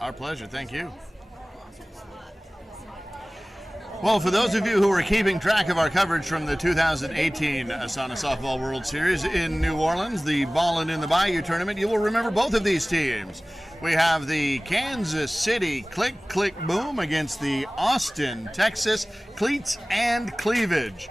Our pleasure. Thank you. Well, for those of you who are keeping track of our coverage from the 2018 ASANA Softball World Series in New Orleans, the Ballin' in the Bayou tournament, you will remember both of these teams. We have the Kansas City Click Click Boom against the Austin, Texas Cleats and Cleavage.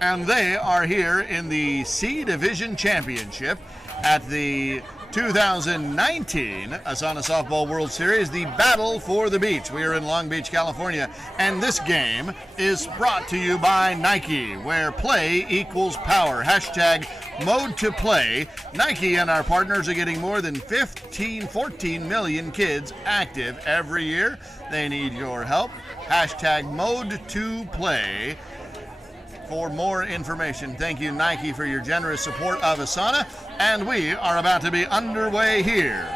And they are here in the C Division Championship at the 2019 ASANA Softball World Series, the Battle for the Beach. We are in Long Beach, California, and this game is brought to you by Nike, where play equals power. Hashtag Mode to Play. Nike and our partners are getting more than 14 million kids active every year. They need your help. Hashtag Mode to Play. For more information, thank you, Nike, for your generous support of ASANA, and we are about to be underway here.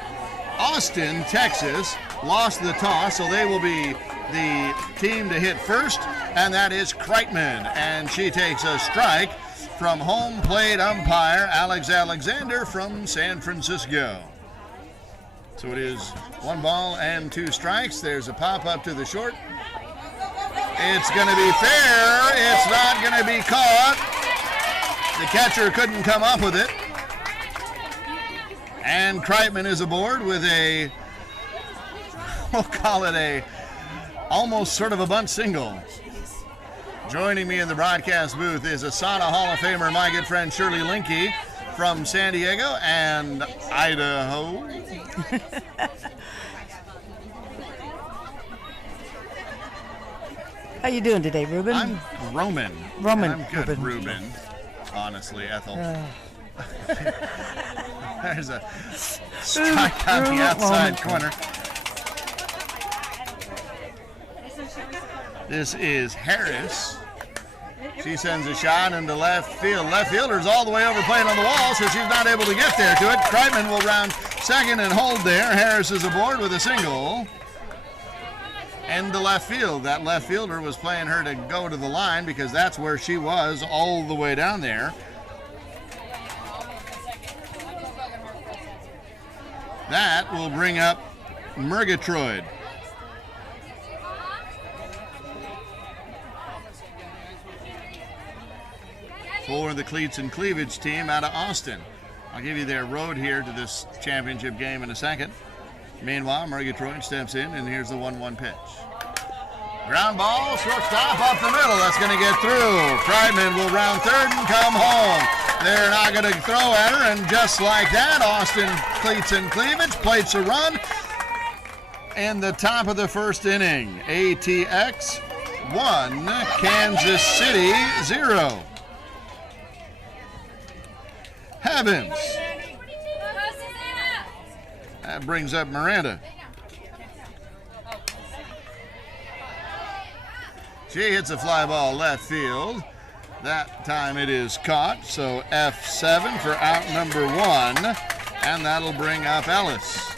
Austin, Texas, lost the toss, so they will be the team to hit first, and that is Kreitman, and she takes a strike from home plate umpire Alex Alexander from San Francisco. So it is 1 ball and 2 strikes. There's a pop-up to the short. It's going to be fair. It's not going to be caught. The catcher couldn't come up with it. And Kreitman is aboard with a, we'll call it a, almost sort of a bunt single. Joining me in the broadcast booth is ASANA Hall of Famer, my good friend Shirlee Linke from San Diego and Idaho. How you doing today, Ruben? I'm Roman. Roman. I'm good, Ruben. Honestly, Ethel. There's a strike on the outside corner. This is Harris. She sends a shot into left field. Left fielder's all the way over playing on the wall, so she's not able to get there to it. Kreitman will round second and hold there. Harris is aboard with a single. And to left field. That left fielder was playing her to go to the line because that's where she was all the way down there. That will bring up Murgatroyd. For the Cleats and Cleavage team out of Austin. I'll give you their road here to this championship game in a second. Meanwhile, Murgatroyd steps in, and here's the 1-1 pitch. Ground ball, shortstop up the middle. That's going to get through. Kreitman will round third and come home. They're not going to throw at her, and just like that, Austin Cleats and Cleavage plates a run in the top of the first inning. ATX 1, Kansas City 0. Heavens. That brings up Miranda. She hits a fly ball left field. That time it is caught, so F7 for out number 1, and that'll bring up Ellis.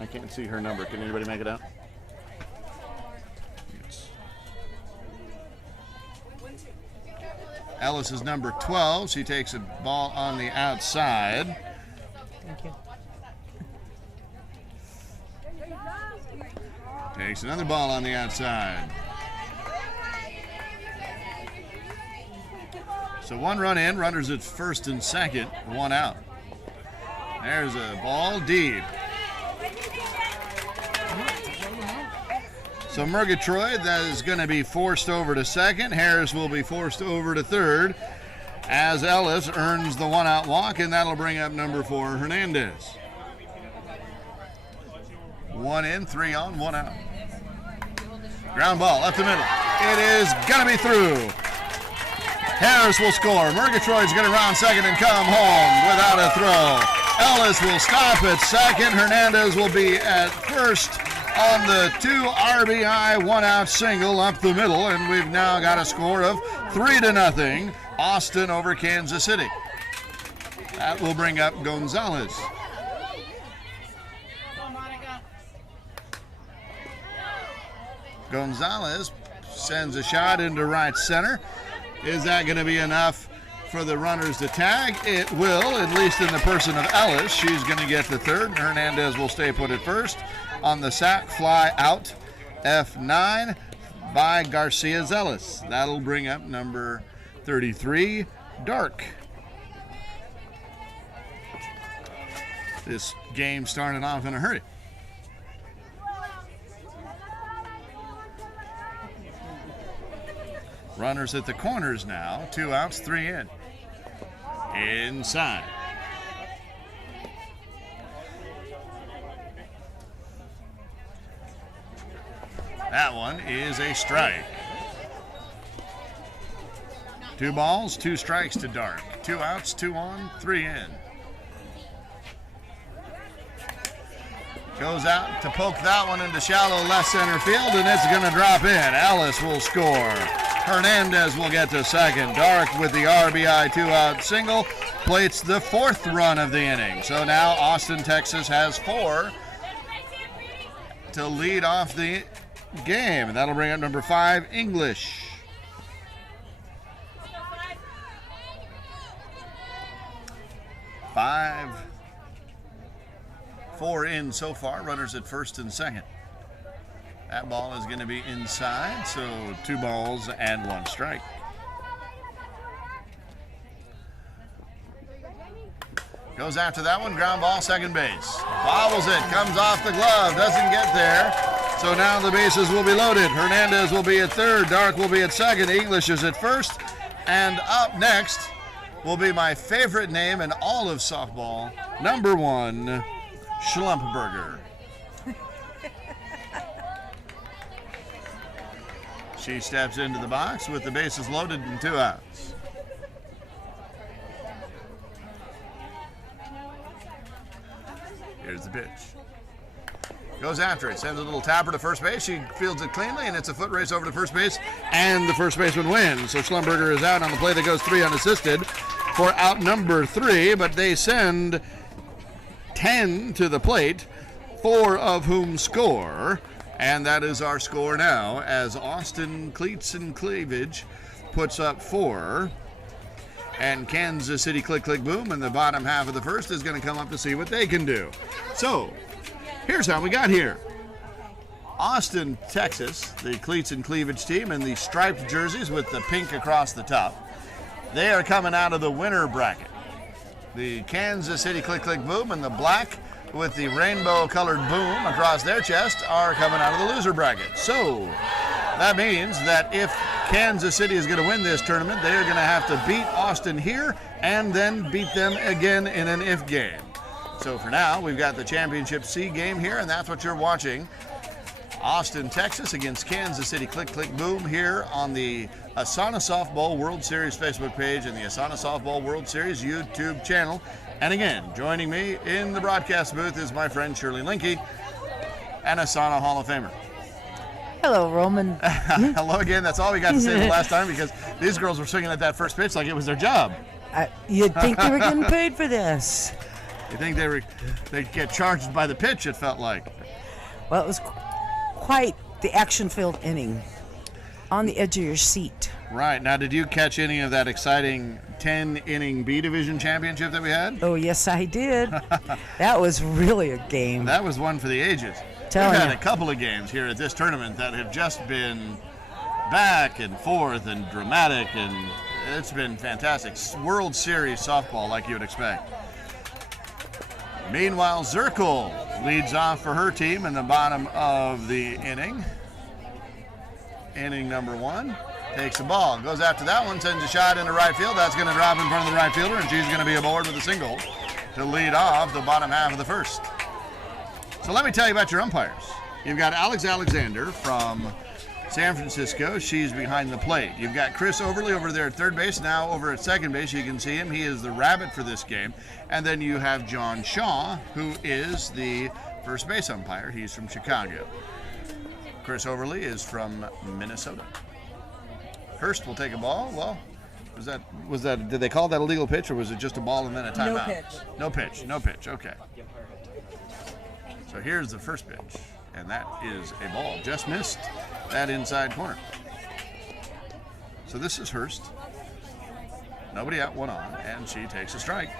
I can't see her number. Can anybody make it out? Ellis is number 12. She takes a ball on the outside. Thank you. Takes another ball on the outside. So 1 run in, runners at first and second, 1 out. There's a ball deep. So Murgatroyd, that is going to be forced over to second. Harris will be forced over to third as Ellis earns the 1-out walk, and that'll bring up number 4, Hernandez. 1 in, 3 on, 1 out. Ground ball up the middle. It is going to be through. Harris will score. Murgatroyd's going to round second and come home without a throw. Ellis will stop at second. Hernandez will be at first on the 2 RBI 1-out single up the middle, and we've now got a score of 3-0. Austin over Kansas City. That will bring up Gonzalez. Gonzalez sends a shot into right center. Is that going to be enough for the runners to tag? It will, at least in the person of Ellis. She's going to get the third, and Hernandez will stay put at first. On the sack, fly out, F9 by Garcia Zelis. That'll bring up number 33, Dark. This game started off in a hurry. Runners at the corners now. 2 outs, 3 in. Inside. That one is a strike. 2 balls, 2 strikes to Dark. 2 outs, 2 on, 3 in. Goes out to poke that one into shallow left center field, and it's going to drop in. Ellis will score. Hernandez will get to second. Dark with the RBI 2-out single plates the 4th run of the inning. So now Austin, Texas has 4 to lead off the game. And that'll bring up number 5, English. Four in so far. Runners at first and second. That ball is going to be inside, so 2 balls and 1 strike. Goes after that one, ground ball, second base. Bobbles it, comes off the glove, doesn't get there. So now the bases will be loaded. Hernandez will be at third, Dark will be at second, English is at first. And up next will be my favorite name in all of softball, number 1, Schlumpberger. She steps into the box with the bases loaded and 2 outs. Here's the pitch. Goes after it, sends a little tapper to first base. She fields it cleanly, and it's a foot race over to first base, and the first baseman wins. So Schlumberger is out on the play that goes 3 unassisted for out number 3, but they send 10 to the plate, 4 of whom score. And that is our score now, as Austin Cleats and Cleavage puts up 4. And Kansas City Click Click Boom in the bottom half of the first is going to come up to see what they can do. So, here's how we got here. Austin, Texas, the Cleats and Cleavage team in the striped jerseys with the pink across the top. They are coming out of the winner bracket. The Kansas City Click Click Boom in the black with the rainbow-colored boom across their chest are coming out of the loser bracket. So that means that if Kansas City is going to win this tournament, they are going to have to beat Austin here and then beat them again in an if game. So for now, we've got the Championship C game here, and that's what you're watching. Austin, Texas against Kansas City Click Click Boom here on the ASANA Softball World Series Facebook page and the ASANA Softball World Series YouTube channel. And again, joining me in the broadcast booth is my friend Shirlee Linke, an ASANA Hall of Famer. Hello, Roman. Hello again. That's all we got to say the last time because these girls were swinging at that first pitch like it was their job. You'd think they were getting paid for this. You think they'd get charged by the pitch, it felt like. Well, it was quite the action-filled inning. On the edge of your seat. Right. Now, did you catch any of that exciting 10-inning B Division championship that we had? Oh, yes, I did. That was really a game. That was one for the ages. We've had a couple of games here at this tournament that have just been back and forth and dramatic, and it's been fantastic. World Series softball like you would expect. Meanwhile, Zirkle leads off for her team in the bottom of the inning. Inning number 1. Takes the ball, goes after that one, sends a shot into right field. That's going to drop in front of the right fielder, and she's going to be aboard with a single to lead off the bottom half of the first. So let me tell you about your umpires. You've got Alex Alexander from San Francisco. She's behind the plate. You've got Chris Overly over there at third base. Now over at second base, you can see him. He is the rabbit for this game. And then you have John Shaw, who is the first base umpire. He's from Chicago. Chris Overly is from Minnesota. Hurst will take a ball. Well, was that? Did they call that a legal pitch, or was it just a ball and then a timeout? No pitch. Okay. So here's the first pitch, and that is a ball. Just missed that inside corner. So this is Hurst. Nobody out, one on, and she takes a strike.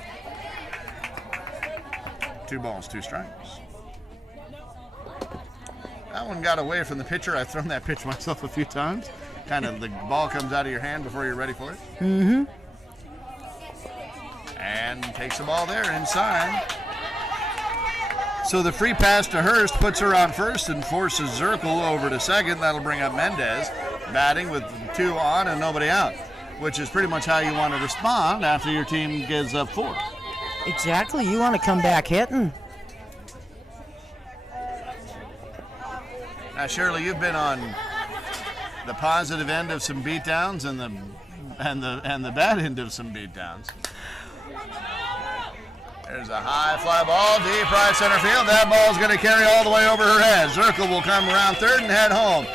2 balls, 2 strikes. That one got away from the pitcher. I've thrown that pitch myself a few times. Kind of the ball comes out of your hand before you're ready for it. Mm-hmm. And takes the ball there inside. So the free pass to Hurst puts her on first and forces Zirkle over to second. That'll bring up Mendez, batting with 2 on and nobody out, which is pretty much how you want to respond after your team gives up 4. Exactly. You want to come back hitting. Now, Shirley, you've been on the positive end of some beatdowns and the bad end of some beatdowns. There's a high fly ball, deep right center field. That ball's going to carry all the way over her head. Zirkle will come around third and head home.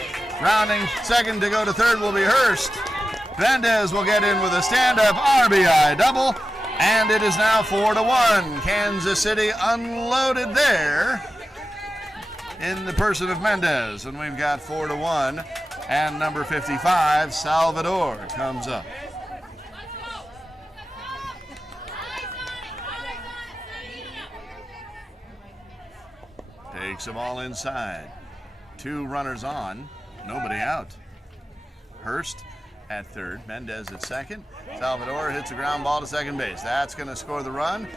Rounding second to go to third will be Hurst. Mendez will get in with a stand-up RBI double, and it is now 4-1. Kansas City unloaded there in the person of Mendez, and we've got 4-1. And number 55, Salvador, comes up. Takes them all inside. 2 runners on, nobody out. Hurst at third, Mendez at second. Salvador hits a ground ball to second base. That's going to score the run.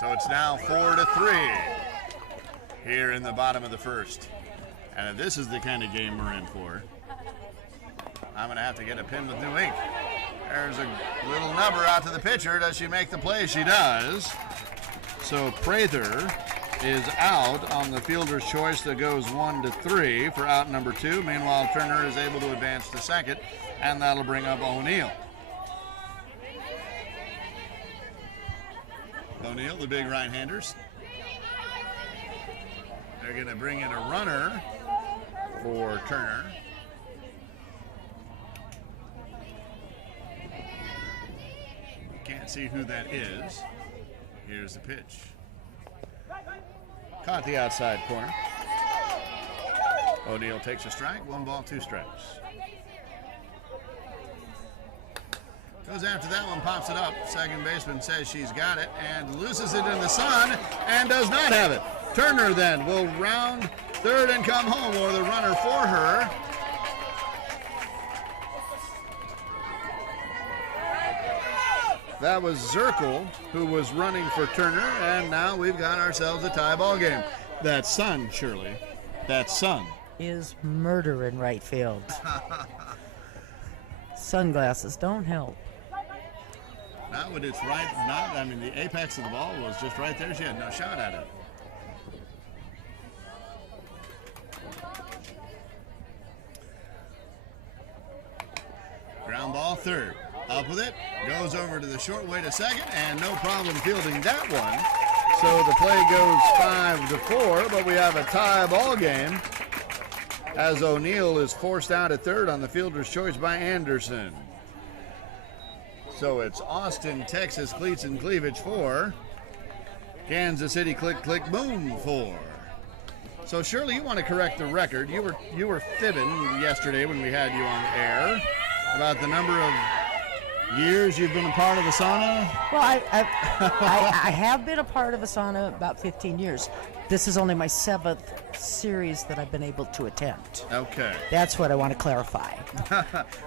So it's now 4-3 here in the bottom of the first. And if this is the kind of game we're in for, I'm going to have to get a pen with new ink. There's a little number out to the pitcher. Does she make the play? She does. So Prather is out on the fielder's choice that goes 1-3 for out number 2. Meanwhile, Turner is able to advance to second, and that'll bring up O'Neill. O'Neill, the big right-handers. They're going to bring in a runner for Turner. Can't see who that is. Here's the pitch. Caught the outside corner. O'Neill takes a strike. 1 ball, 2 strikes. Goes after that one, pops it up. Second baseman says she's got it and loses it in the sun and does not have it. Turner then will round third and come home, or the runner for her. That was Zirkle who was running for Turner, and now we've got ourselves a tie ball game. That sun, Shirley, that sun is murder in right field. Sunglasses don't help. Not when it's right, the apex of the ball was just right there. She had no shot at it. Ground ball third. Up with it. Goes over to the short way to second, and no problem fielding that one. So the play goes 5-4, but we have a tie ball game as O'Neill is forced out at third on the fielder's choice by Anderson. So it's Austin, Texas, cleats and cleavage 4. Kansas City, click, click, boom 4. So Shirley, you want to correct the record. You were fibbing yesterday when we had you on the air about the number of years you've been a part of ASANA. Well, I have been a part of ASANA about 15 years. This is only my 7th series that I've been able to attend. Okay. That's what I want to clarify.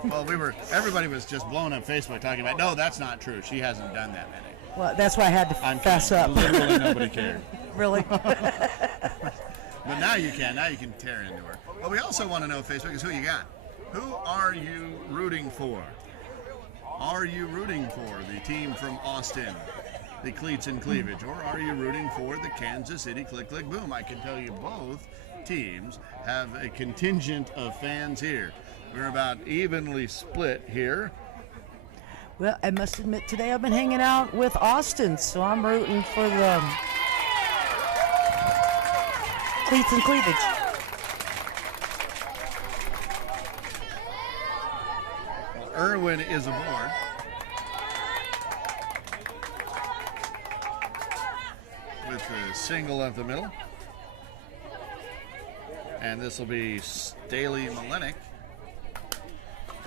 Well, everybody was just blowing up Facebook talking about, no, that's not true. She hasn't done that many. Well, that's why I had to fess up. Literally nobody cared. Really? But now you can. Now you can tear into her. But we also want to know, Facebook, is who you got. Who are you rooting for? Are you rooting for the team from Austin, the Cleats and Cleavage, or are you rooting for the Kansas City Click Click Boom? I can tell you both teams have a contingent of fans here. We're about evenly split here. Well, I must admit, today I've been hanging out with Austin, so I'm rooting for the Cleats and Cleavage. Well, Irwin is aboard. With the single up the middle. And this will be Staley Malenik.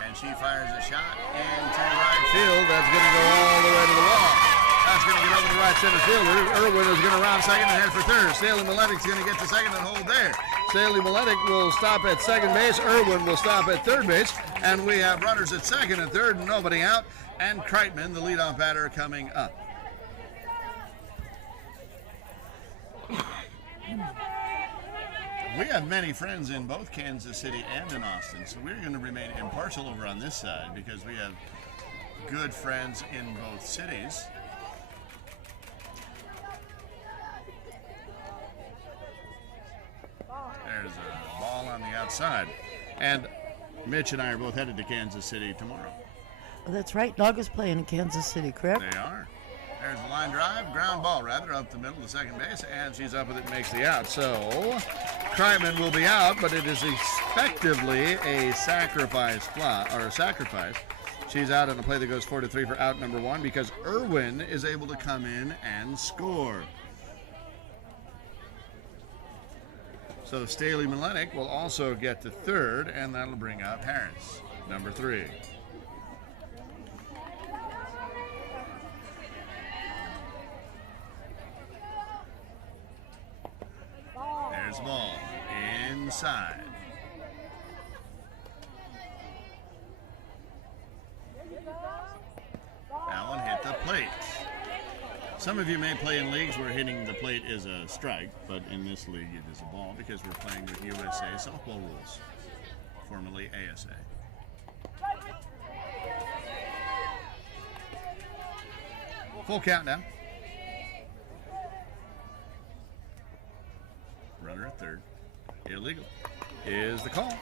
And she fires a shot into right field. That's going to go all the way to the wall. That's going to get over the right center fielder. Irwin is going to round second and head for third. Staley Malenik's going to get to second and hold there. Staley Malenik will stop at second base. Irwin will stop at third base. And we have runners at second and third, and nobody out. And Kreitman, the leadoff batter, coming up. We have many friends in both Kansas City and in Austin, so we're going to remain impartial over on this side because we have good friends in both cities. There's a ball on the outside. And Mitch and I are both headed to Kansas City tomorrow. Oh, that's right. Dog is playing in Kansas City, correct? They are. There's the line drive, ground ball rather, up the middle of second base, and she's up with it and makes the out. So Kreitman will be out, but it is effectively a sacrifice fly, or a sacrifice. She's out on a play that goes 4-3 for out number one because Irwin is able to come in and score. So Staley Malenik will also get to third, and that'll bring up Harris, number 3. There's the ball inside. That one hit the plate. Some of you may play in leagues where hitting the plate is a strike, but in this league it is a ball because we're playing with USA softball rules, formerly ASA. Full count now. Runner at third. Illegal is the call.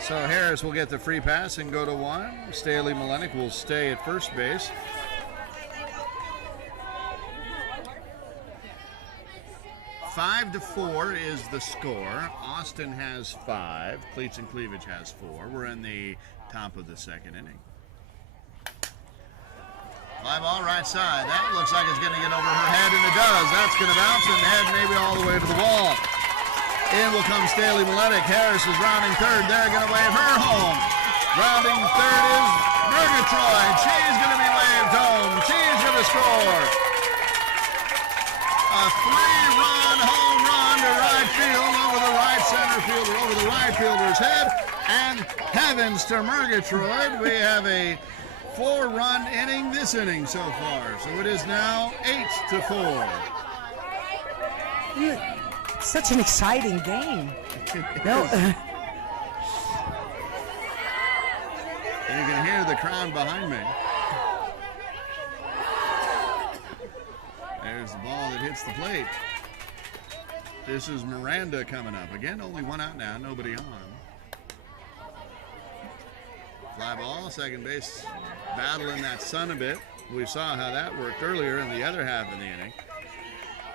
So Harris will get the free pass and go to one. Staley Malenik will stay at first base. Five to 4 is the score. Austin has 5. Cleats and Cleavage has 4. We're in the top of the second inning. Fly ball right side. That looks like it's going to get over her head, and it does. That's going to bounce and head maybe all the way to the wall. In will come Staley Malenik. Harris is rounding third. They're going to wave her home. Rounding third is Murgatroyd. She's going to be waved home. She's going to score. A 3-run home run to right field over the right center fielder, over the right fielder's head. And heavens to Murgatroyd. We have a 4-run inning this inning so far. So it is now 8-4. Such an exciting game. No. You can hear the crowd behind me. There's the ball that hits the plate. This is Miranda coming up. Again, only one out now, nobody on. Fly ball, second base, battling that sun a bit. We saw how that worked earlier in the other half of the inning.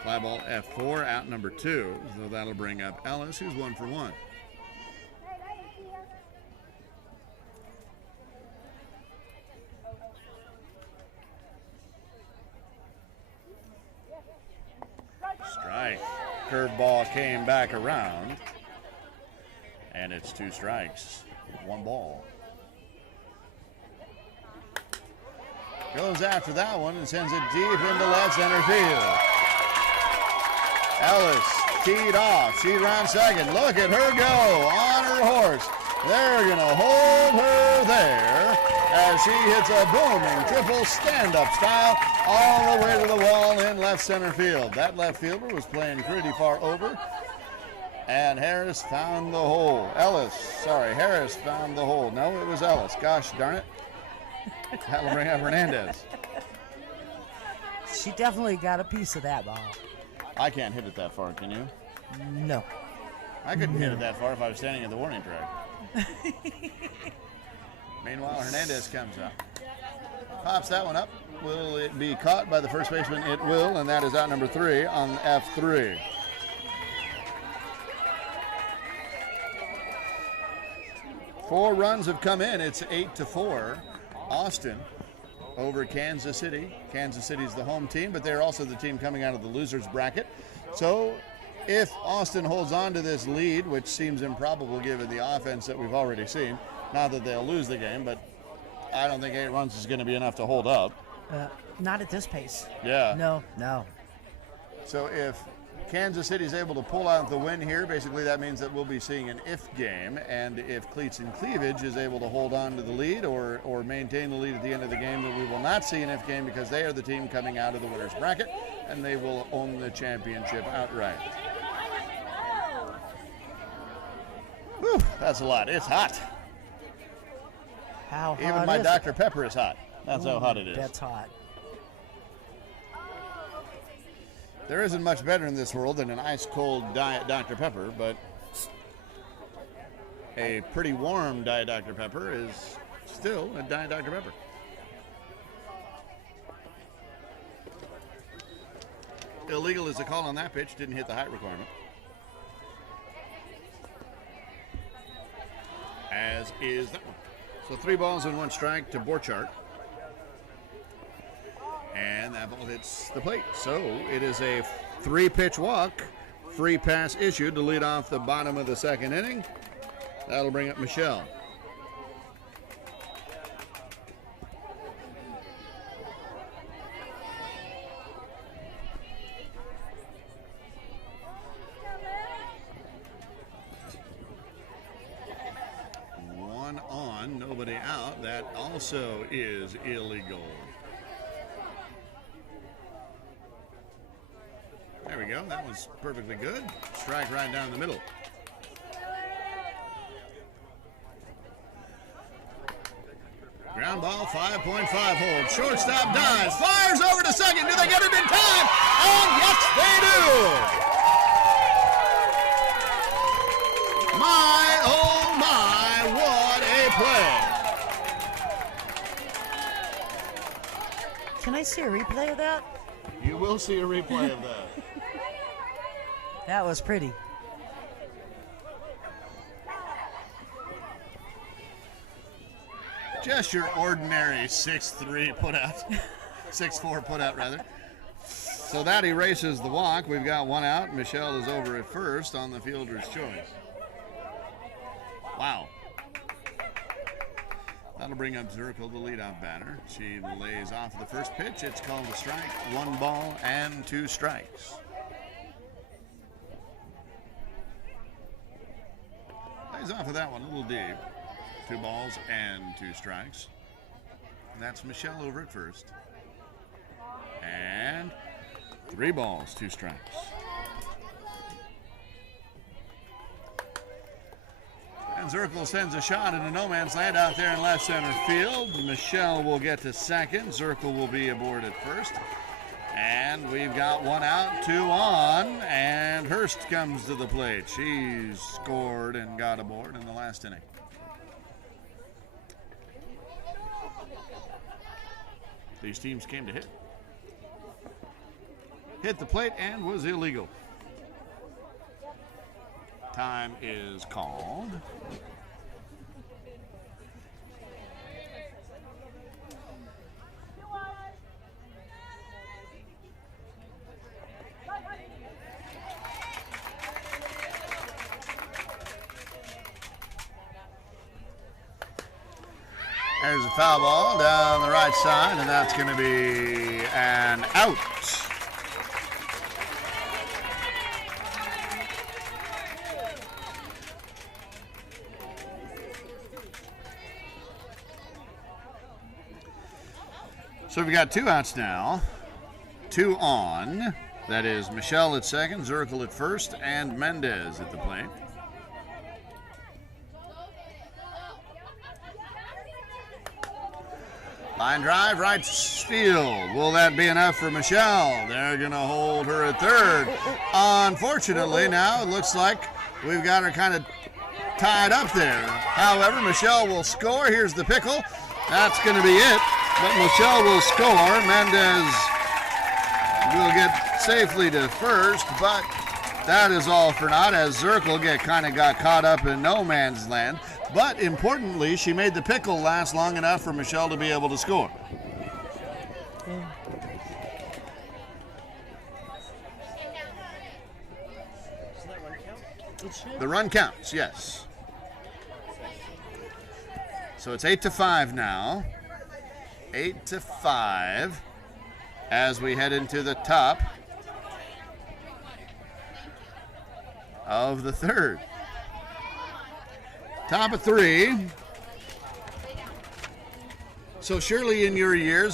Fly ball F4, out number 2. So that'll bring up Ellis, who's 1 for 1. Strike. Curveball came back around. And it's 2 strikes, 1 ball. Goes after that one and sends it deep into left center field. Ellis teed off. She rounds second. Look at her go on her horse. They're going to hold her there as she hits a booming triple stand-up style all the way to the wall in left center field. That left fielder was playing pretty far over. And Harris found the hole. Harris found the hole. No, it was Ellis. Gosh darn it. That'll bring up Hernandez. She definitely got a piece of that ball. I can't hit it that far, can you? No. I couldn't hit it that far if I was standing at the warning track. Meanwhile, Hernandez comes up. Pops that one up. Will it be caught by the first baseman? It will, and that is out number 3 on F3. Four runs have come in. It's 8-4. Austin over Kansas City. Kansas City's the home team, but they're also the team coming out of the losers bracket. So if Austin holds on to this lead, which seems improbable given the offense that we've already seen, not that they'll lose the game, but I don't think 8 runs is going to be enough to hold up. Not at this pace. Yeah. No. So if Kansas City is able to pull out the win here, basically that means that we'll be seeing an if game, and if Cleats and Cleavage is able to hold on to the lead or maintain the lead at the end of the game, then we will not see an if game because they are the team coming out of the winner's bracket, and they will own the championship outright. Whew, that's a lot. It's hot. How hot Even my Dr. Pepper is hot. That's how hot it is. That's hot. There isn't much better in this world than an ice-cold Diet Dr. Pepper, but a pretty warm Diet Dr. Pepper is still a Diet Dr. Pepper. Illegal is the call on that pitch. Didn't hit the height requirement. As is that one. So 3 balls and 1 strike to Borchardt. And that ball hits the plate. So it is a 3-pitch walk. Free pass issued to lead off the bottom of the 2nd inning. That'll bring up Michelle. One on, nobody out. That also is illegal. There we go. That was perfectly good. Strike right down the middle. Ground ball, 5.5 hold. Shortstop dives, fires over to second. Do they get it in time? And yes, they do. My, oh my, what a play. Can I see a replay of that? You will see a replay of that. That was pretty. Just your ordinary 6'3" put out. 6'4" put out, rather. So that erases the walk. We've got 1 out. Michelle is over at first on the fielder's choice. Wow. That'll bring up Zirkle, the leadoff batter. She lays off the first pitch. It's called a strike. 1 ball and 2 strikes. Lays off of that one a little deep. 2 balls and 2 strikes. That's Michelle over at first. And 3 balls, 2 strikes. And Zirkle sends a shot into no man's land out there in left center field. Michelle will get to second. Zirkle will be aboard at first. And we've got 1 out, 2 on, and Hurst comes to the plate. She's scored and got aboard in the last inning. These teams came to hit the plate and was illegal. Time is called. There's a foul ball down the right side, and that's going to be an out. So we've got 2 outs now, 2 on. That is Michelle at second, Zirkle at first, and Mendez at the plate. Line drive, right field. Will that be enough for Michelle? They're going to hold her at third. Unfortunately, now it looks like we've got her kind of tied up there. However, Michelle will score. Here's the pickle. That's going to be it. But Michelle will score. Mendez will get safely to first, but that is all for naught as Zirkle kind of got caught up in no man's land. But importantly, she made the pickle last long enough for Michelle to be able to score. Yeah. The run counts, yes. So it's 8-5 now. 8-5 as we head into the top of the third. Top of three. So Shirley, in your years,